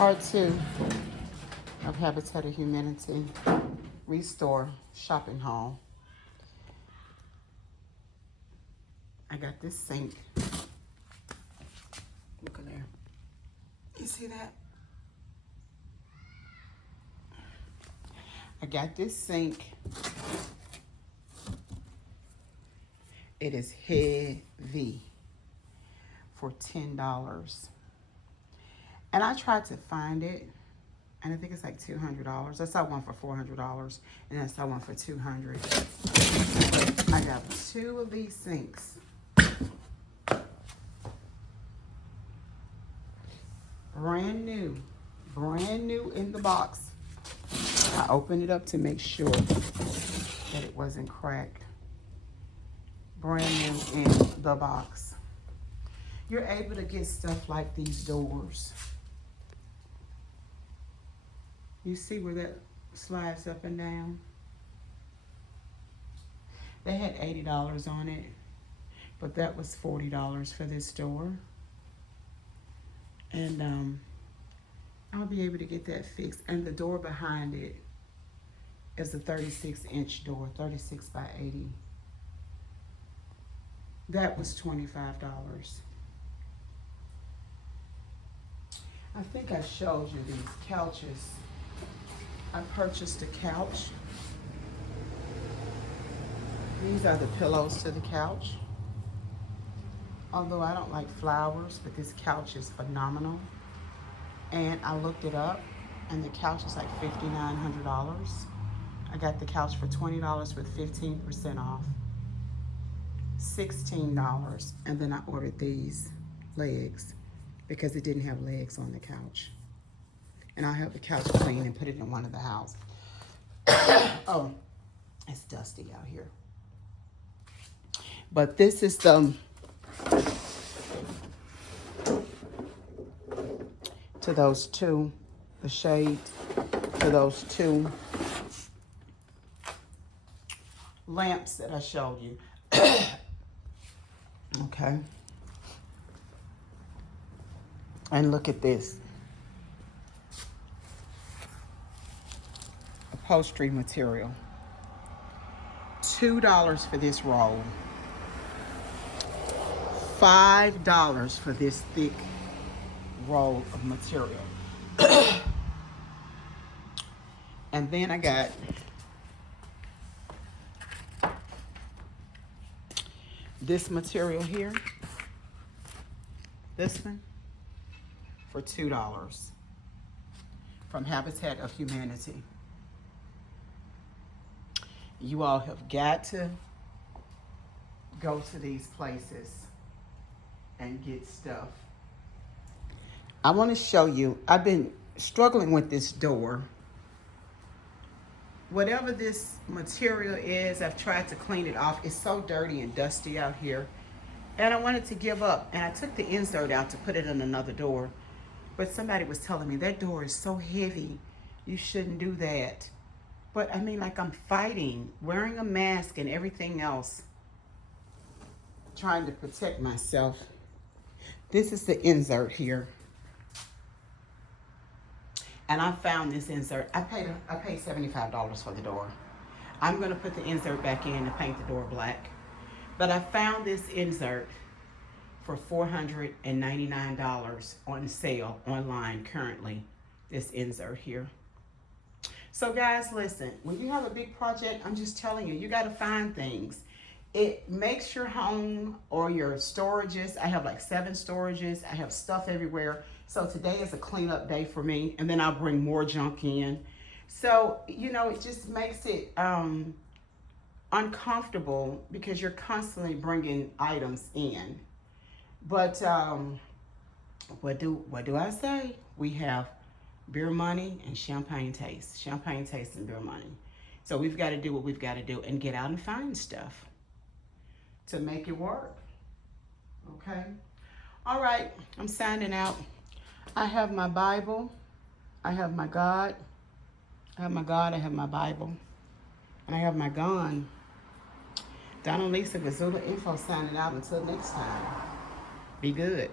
Part 2 of Habitat of Humanity Restore Shopping Haul. I got this sink. Look at there. You see that? I got this sink. It is heavy for $10. And I tried to find it, and I think it's like $200. I saw one for $400, and I saw one for $200. I got 2 of these sinks. Brand new in the box. I opened it up to make sure that it wasn't cracked. Brand new in the box. You're able to get stuff like these doors. You see where that slides up and down? They had $80 on it, but that was $40 for this door. And I'll be able to get that fixed. And the door behind it is a 36-inch door, 36 by 80. That was $25. I think I showed you these couches. I purchased a couch. These are the pillows to the couch. Although I don't like flowers, but this couch is phenomenal. And I looked it up, and the couch is like $5,900. I got the couch for $20 with 15% off. $16. And then I ordered these legs because it didn't have legs on the couch. And I'll have the couch clean and put it in one of the houses. Oh, it's dusty out here. But this is the to those 2, the shade to those 2 lamps that I showed you. Okay. And look at this. Upholstery material. $2 for this roll. $5 for this thick roll of material. And then I got this material here. This one for $2 from Habitat of Humanity. You all have got to go to these places and get stuff. I want to show you, I've been struggling with this door. Whatever this material is, I've tried to clean it off. It's so dirty and dusty out here. And I wanted to give up. And I took the insert out to put it in another door. But somebody was telling me that door is so heavy, you shouldn't do that. But I mean, like, I'm fighting, wearing a mask and everything else, trying to protect myself. This is the insert here. And I found this insert. I paid $75 for the door. I'm going to put the insert back in and paint the door black. But I found this insert for $499 on sale online currently. This insert here. So guys, listen, when you have a big project, I'm just telling you, you got to find things. It makes your home or your storages. I have like 7 storages. I have stuff everywhere. So today is a cleanup day for me, and then I'll bring more junk in. So, you know, it just makes it uncomfortable because you're constantly bringing items in. But what do I say? We have beer money and champagne taste. Champagne taste and beer money. So we've got to do what we've got to do and get out and find stuff to make it work. Okay? All right, I'm signing out. I have my Bible. I have my God. I have my God. I have my Bible. And I have my gun. Donna Lisa Gazula Info signing out until next time. Be good.